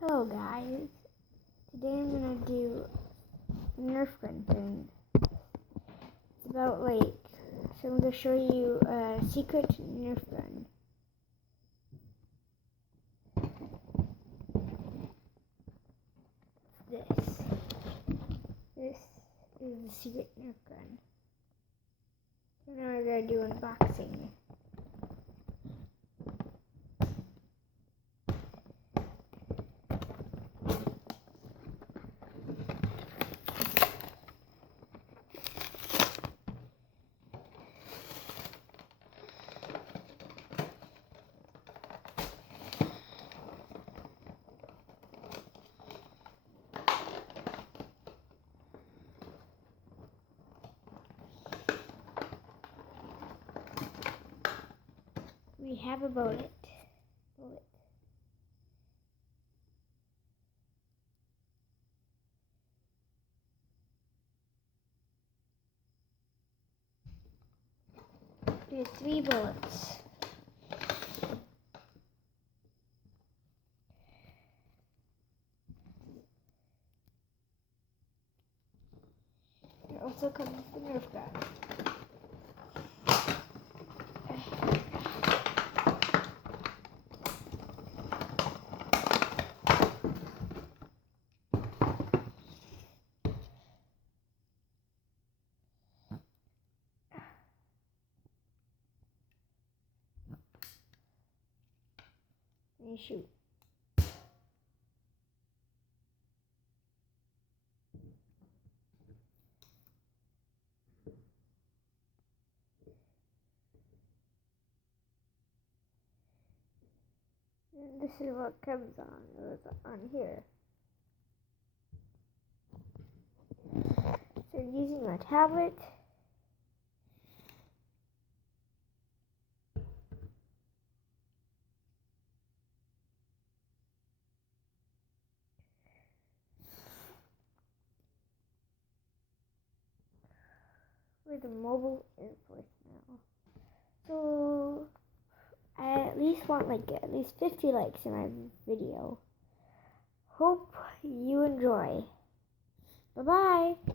Hello guys, today I'm gonna do a nerf gun thing. It's about so I'm gonna show you a secret nerf gun. This is the secret nerf gun. So now we're gonna do unboxing. We have a bullet. There's 3 bullets. It also comes with the nerf gun. And you shoot. And this is what comes on here. So using my tablet. We're the mobile Air Force now. So I at least want at least 50 likes in my video. Hope you enjoy. Bye bye.